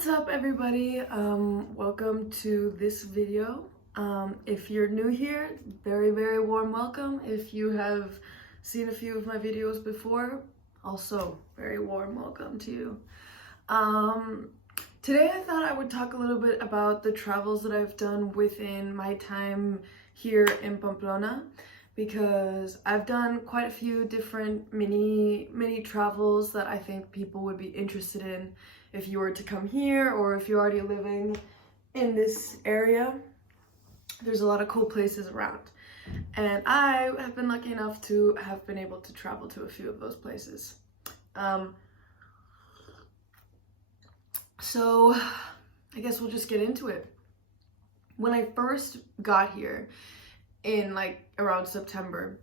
What's up, everybody? Welcome to this video. If you're new here, very warm welcome. If you have seen a few of my videos before, also very warm welcome to you. Today I thought I would talk a little bit about the travels that I've done within my time here in Pamplona, because I've done quite a few different mini travels that I think people would be interested in if you were to come here, or if you're already living in this area. There's a lot of cool places around, and I have been lucky enough to have been able to travel to a few of those places. So I guess we'll just get into it. When I first got here in around September,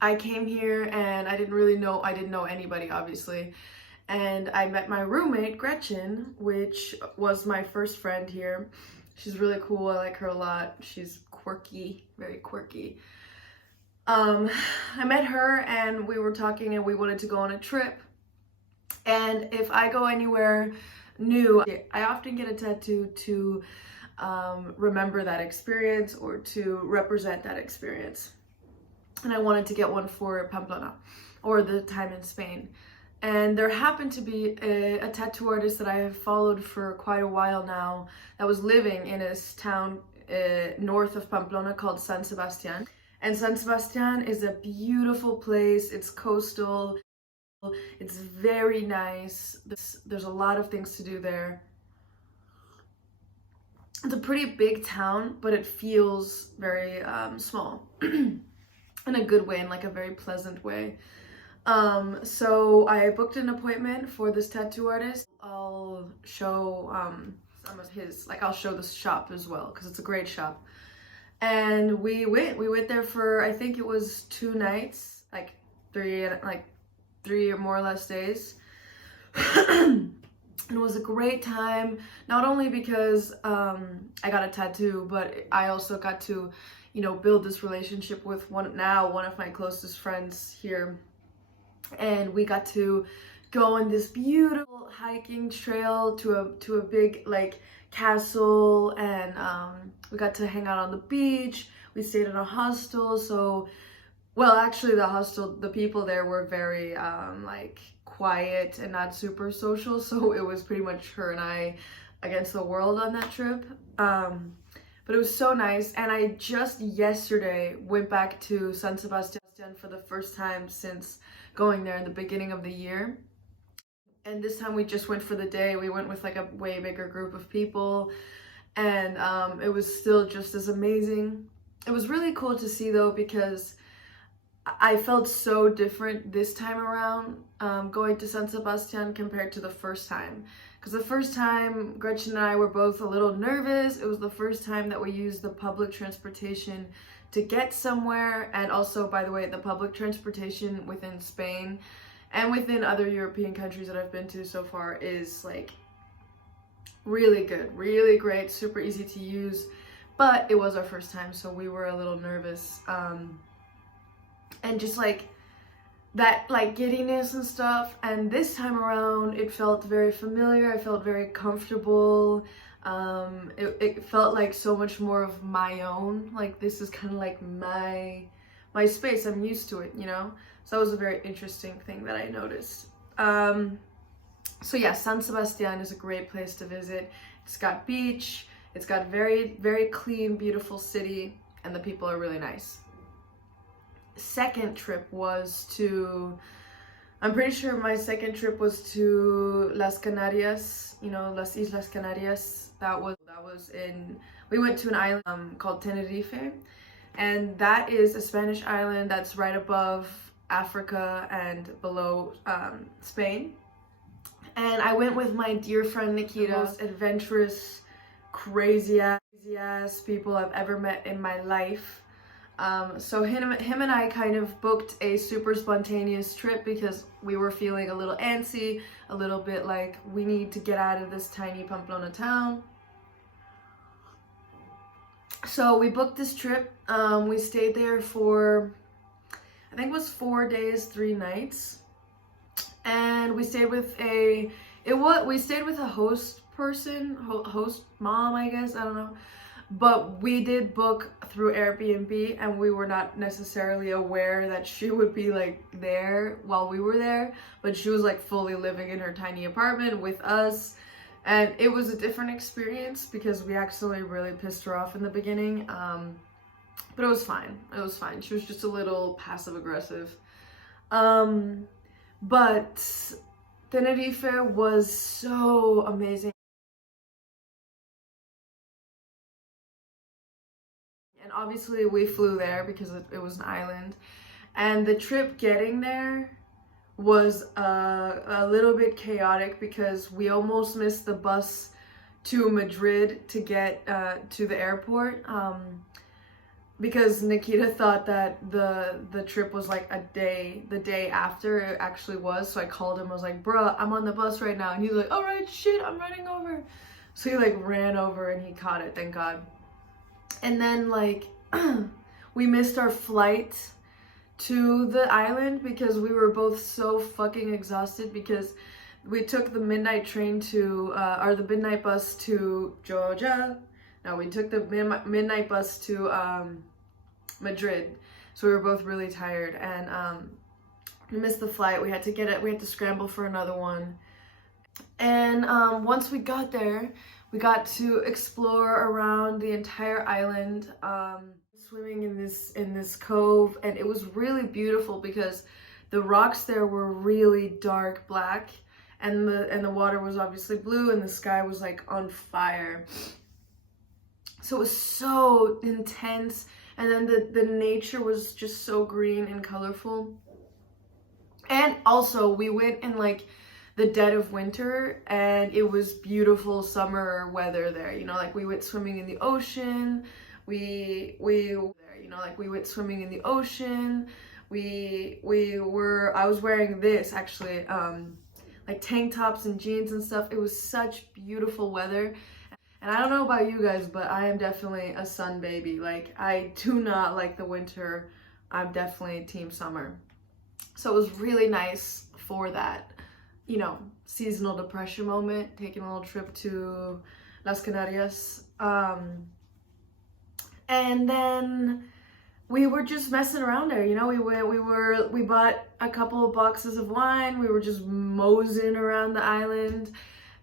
I came here and I didn't know anybody, obviously. And I met my roommate, Gretchen, which was my first friend here. She's really cool. I like her a lot. She's quirky, very quirky. I met her and we were talking and we wanted to go on a trip. And if I go anywhere new, I often get a tattoo to remember that experience or to represent that experience. And I wanted to get one for Pamplona, or the time in Spain. And there happened to be a tattoo artist that I have followed for quite a while now that was living in a town north of Pamplona called San Sebastian. And San Sebastian is a beautiful place. It's coastal. It's very nice. There's a lot of things to do there. It's a pretty big town, but it feels very small in a good way, in like a very pleasant way. So I booked an appointment for this tattoo artist. I'll show some of his, I'll show the shop as well, because it's a great shop. And we went there for, I think it was 2 nights, three or more or less days. It was a great time, not only because I got a tattoo, but I also got to, build this relationship with one of my closest friends here. And we got to go on this beautiful hiking trail to a big castle, and we got to hang out on the beach. We stayed in a hostel. So, well, actually the people there were very quiet and not super social, so it was pretty much her and I against the world on that trip. But it was so nice. And I just yesterday went back to San Sebastian for the first time since going there in the beginning of the year. And this time we just went for the day. We went with a way bigger group of people, and it was still just as amazing. It was really cool to see though, because I felt so different this time around going to San Sebastian compared to the first time. Because the first time, Gretchen and I were both a little nervous. It was the first time that we used the public transportation to get somewhere. And also, by the way, the public transportation within Spain and within other European countries that I've been to so far is really good, really great, super easy to use. But it was our first time, so we were a little nervous. And just that giddiness and stuff. And this time around it felt very familiar. I felt very comfortable. It felt like so much more of my own. This is kind of my space. I'm used to it, So that was a very interesting thing that I noticed. So yeah, San Sebastian is a great place to visit. It's got beach. It's got very clean, beautiful city, and the people are really nice. Second trip was to, I'm pretty sure my second trip was to Las Canarias, Las Islas Canarias. We went to an island called Tenerife, and that is a Spanish island that's right above Africa and below Spain. And I went with my dear friend Nikita, the most adventurous, crazy ass people I've ever met in my life. So him and I kind of booked a super spontaneous trip because we were feeling a little antsy, a little bit like we need to get out of this tiny Pamplona town. So we booked this trip. We stayed there for, I think it was 4 days, 3 nights. And we stayed with a we stayed with a host person, host mom, I guess, I don't know. But we did book through Airbnb, and we were not necessarily aware that she would be like there while we were there, but she was like fully living in her tiny apartment with us. And it was a different experience because we accidentally really pissed her off in the beginning. But it was fine. It was fine. She was just a little passive aggressive. But Tenerife was so amazing. And obviously we flew there because it was an island. And the trip getting there was a little bit chaotic because we almost missed the bus to Madrid to get to the airport. Because Nikita thought that the trip was like the day after it actually was. So I called him, I was like, bruh, I'm on the bus right now. And he's like, all right, shit, I'm running over. So he like ran over and he caught it, thank God. And then like, we missed our flight to the island because we were both so fucking exhausted because we took the midnight train to, or the midnight bus to Georgia. No, we took the midnight bus to Madrid. So we were both really tired, and we missed the flight. We had to scramble for another one. And once we got there, we got to explore around the entire island, swimming in this cove, and it was really beautiful because the rocks there were really dark black, and the water was obviously blue, and the sky was like on fire. So it was so intense, and then the nature was just so green and colorful. And also we went in like the dead of winter, and it was beautiful summer weather there, you know, like we went swimming in the ocean. We went swimming in the ocean. I was wearing this actually, like tank tops and jeans and stuff. It was such beautiful weather. And I don't know about you guys, but I am definitely a sun baby. Like, I do not like the winter. I'm definitely team summer. So it was really nice for that, you know, seasonal depression moment, taking a little trip to Las Canarias. And then we were just messing around there, you know. We bought a couple of boxes of wine. We were just moseying around the island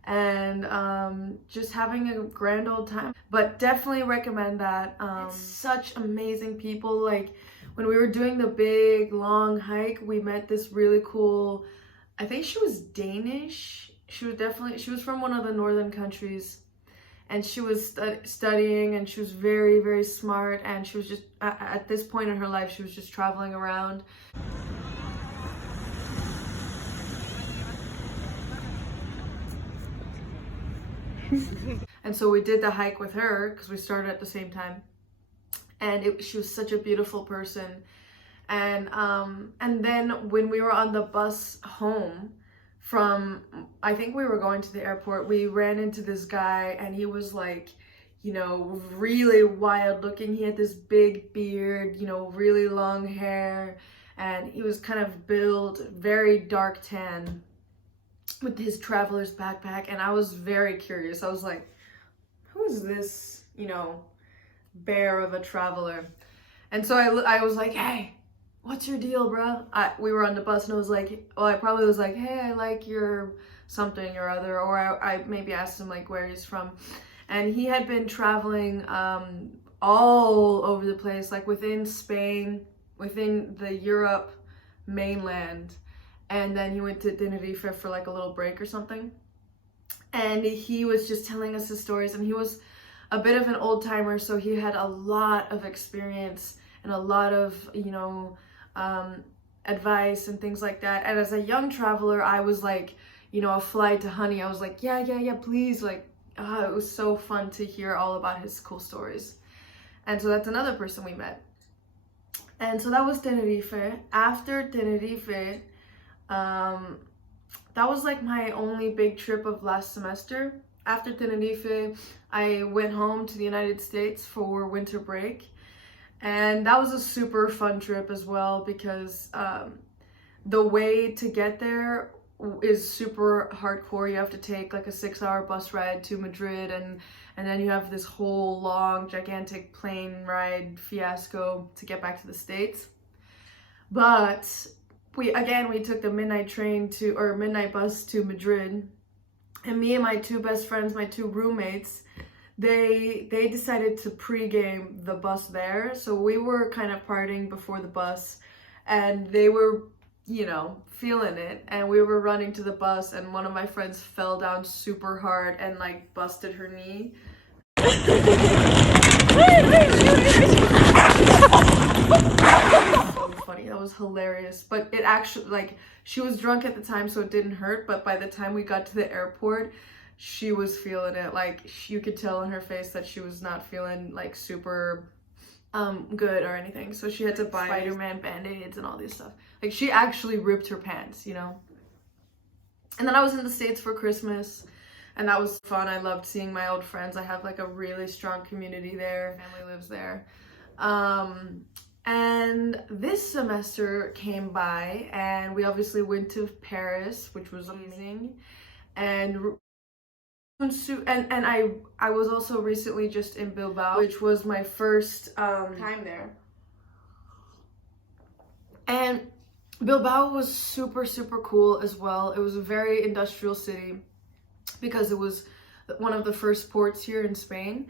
and just having a grand old time. But definitely recommend that. It's such amazing people. Like, when we were doing the big long hike, we met this really cool, I think she was Danish. She was from one of the northern countries, and she was studying, and she was very, very smart, and she was just, at this point in her life, she was just traveling around. And so we did the hike with her because we started at the same time, and she was such a beautiful person. And then when we were on the bus home from, I think we were going to the airport, we ran into this guy, and he was like, you know, really wild looking. He had this big beard, you know, really long hair, and he was kind of built, very dark tan, with his traveler's backpack. And I was very curious. I was like, who is this, you know, bear of a traveler? And so I was like, hey, what's your deal, bro? We were on the bus, and I probably was like, hey, I like your something or other, or I maybe asked him like where he's from. And he had been traveling all over the place, like within Spain, within the Europe mainland. And then he went to Tenerife for like a little break or something. And he was just telling us his stories, and he was a bit of an old timer, so he had a lot of experience and a lot of, you know, advice and things like that. And as a young traveler, I was like, you know, a fly to honey. I was like, yeah, please. Like, it was so fun to hear all about his cool stories. And so that's another person we met. And so that was Tenerife. After Tenerife, that was like my only big trip of last semester. After Tenerife, I went home to the United States for winter break. And that was a super fun trip as well, because the way to get there is super hardcore. You have to take like a 6-hour bus ride to Madrid, and then you have this whole long gigantic plane ride fiasco to get back to the States. But we took the midnight bus to Madrid, and me and my 2 best friends, my 2 roommates, they decided to pregame the bus there. So we were kind of partying before the bus, and they were, you know, feeling it, and we were running to the bus, and one of my friends fell down super hard and like busted her knee. So funny, that was hilarious. But it actually, like, she was drunk at the time, so it didn't hurt, but by the time we got to the airport, she was feeling it. Like, you could tell in her face that she was not feeling like super good or anything. So she had to buy Spider-Man band-aids and all this stuff. Like, she actually ripped her pants, you know. And then I was in the States for Christmas, and that was fun. I loved seeing my old friends. I have like a really strong community there. Family lives there. And this semester came by, and we obviously went to Paris, which was amazing. And I was also recently just in Bilbao, which was my first time there. And Bilbao was super, super cool as well. It was a very industrial city because it was one of the first ports here in Spain.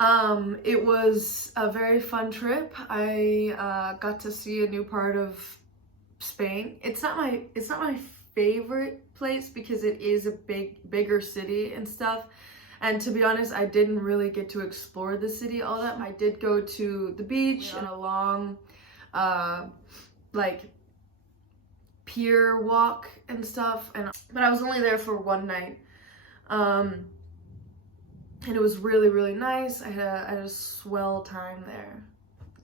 It was a very fun trip. I got to see a new part of Spain. It's not my favorite place because it is a bigger city and stuff. And to be honest, I didn't really get to explore the city all that. I did go to the beach and a long like pier walk and stuff, but I was only there for one night. And it was really, really nice. I had a swell time there.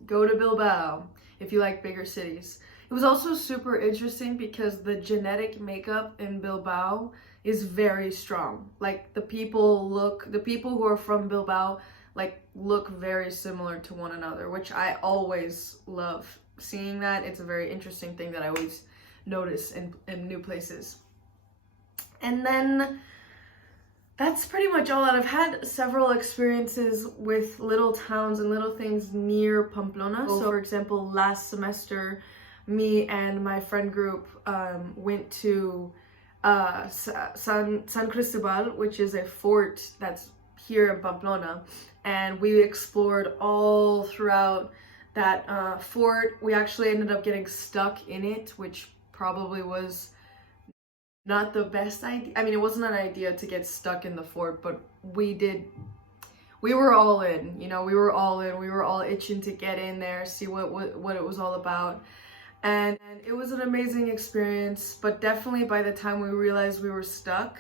Go to Bilbao if you like bigger cities. It was also super interesting because the genetic makeup in Bilbao is very strong. Like, the people who are from Bilbao like look very similar to one another, which I always love seeing that. It's a very interesting thing that I always notice in new places. And then that's pretty much all. I've had several experiences with little towns and little things near Pamplona. So for example, last semester, me and my friend group went to San Cristobal, which is a fort that's here in Pamplona, and we explored all throughout that fort. We actually ended up getting stuck in it, which probably was not the best idea. I mean, it wasn't an idea to get stuck in the fort, but we were all in, you know, we were all in. We were all itching to get in there, see what it was all about. And it was an amazing experience, but definitely by the time we realized we were stuck,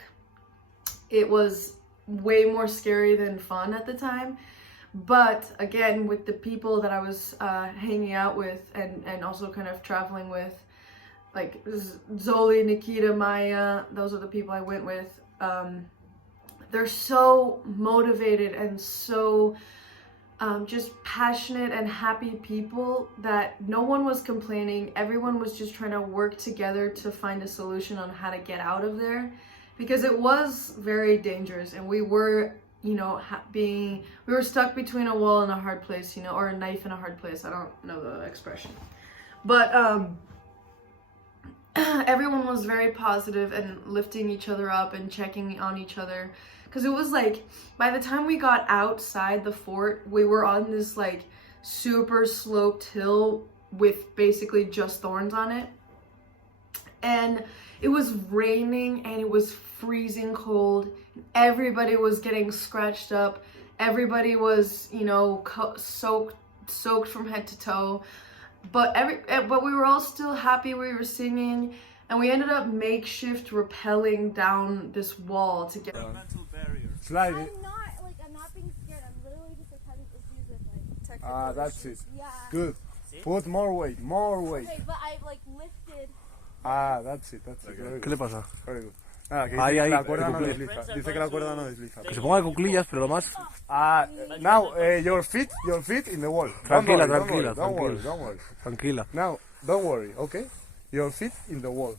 it was way more scary than fun at the time. But again, with the people that I was hanging out with and also kind of traveling with, like Zoli, Nikita, Maya, those are the people I went with. They're so motivated and so just passionate and happy people that no one was complaining. Everyone was just trying to work together to find a solution on how to get out of there, because it was very dangerous, and we were, you know, we were stuck between a wall and a hard place, you know, or a knife and a hard place. I don't know the expression, but everyone was very positive and lifting each other up and checking on each other, because it was like, by the time we got outside the fort, we were on this like super sloped hill with basically just thorns on it, and it was raining and it was freezing cold. Everybody was getting scratched up. Everybody was, you know, soaked from head to toe. But we were all still happy. We were singing, and we ended up makeshift rappelling down this wall to get. Mental barrier. Slide. I'm not being scared. I'm literally just having issues with like technical That's it. Yeah. Good. Put more weight, more weight. Okay, but I like lifted. That's it. Very ¿Qué le pasa? Very good. Nada, que Ahí, dice que ahí, la cuerda no cuclillas. desliza. Dice que la cuerda no desliza. Que se ponga de cuclillas, pero lo más... Now, your feet in the wall. Tranquila, Don't tranquila, worry. tranquila. Tranquila. Now, don't worry, okay? Your feet in the wall.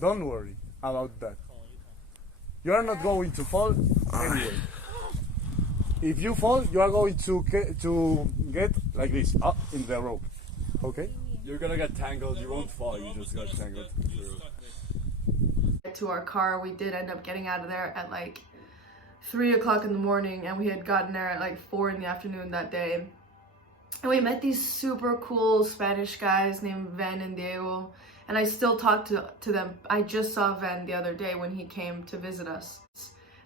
Don't worry about that. You are not going to fall anyway. If you fall, you are going to get like this up in the rope. Okay? You're gonna get tangled. You won't fall. You just got tangled. To our car, we did end up getting out of there at like 3 o'clock in the morning, and we had gotten there at like 4 in the afternoon that day. And we met these super cool Spanish guys named Ven and Diego, and I still talk to them. I just saw Ven the other day when he came to visit us.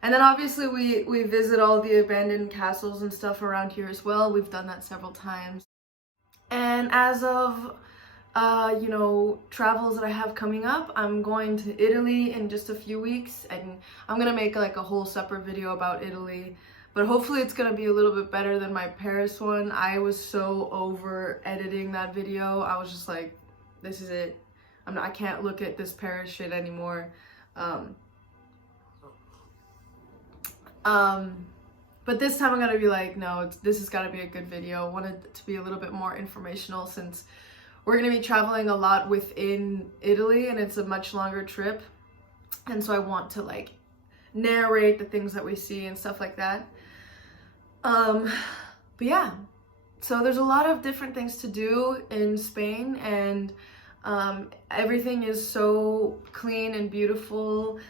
And then obviously we visit all the abandoned castles and stuff around here as well. We've done that several times. And as of you know, travels that I have coming up, I'm going to Italy in just a few weeks, and I'm gonna make like a whole separate video about Italy, but hopefully it's gonna be a little bit better than my Paris one. I was so over editing that video. I was just like, this is it. I can't look at this Paris shit anymore. But this time I'm gonna be like, no, this has got to be a good video. I wanted it to be a little bit more informational since we're going to be traveling a lot within Italy and it's a much longer trip. And so I want to like narrate the things that we see and stuff like that. But yeah, so there's a lot of different things to do in Spain, and everything is so clean and beautiful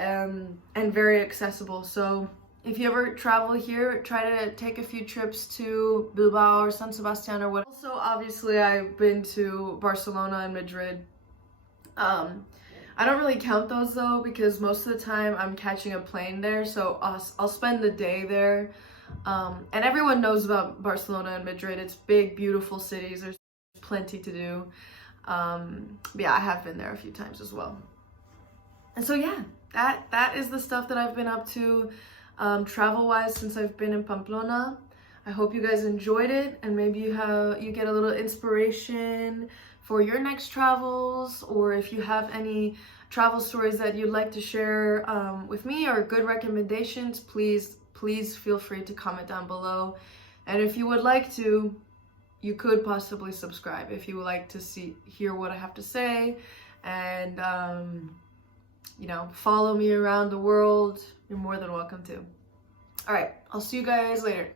and very accessible. So if you ever travel here, try to take a few trips to Bilbao or San Sebastian or whatever. Also, obviously, I've been to Barcelona and Madrid. I don't really count those though, because most of the time I'm catching a plane there, so I'll spend the day there. And everyone knows about Barcelona and Madrid. It's big, beautiful cities. There's plenty to do. But yeah, I have been there a few times as well. And so yeah, that is the stuff that I've been up to travel-wise since I've been in Pamplona. I hope you guys enjoyed it, and maybe you get a little inspiration for your next travels, or if you have any travel stories that you'd like to share with me or good recommendations, please feel free to comment down below. And if you would like to, you could possibly subscribe if you would like to hear what I have to say, and you know, follow me around the world. You're more than welcome to. All right, I'll see you guys later.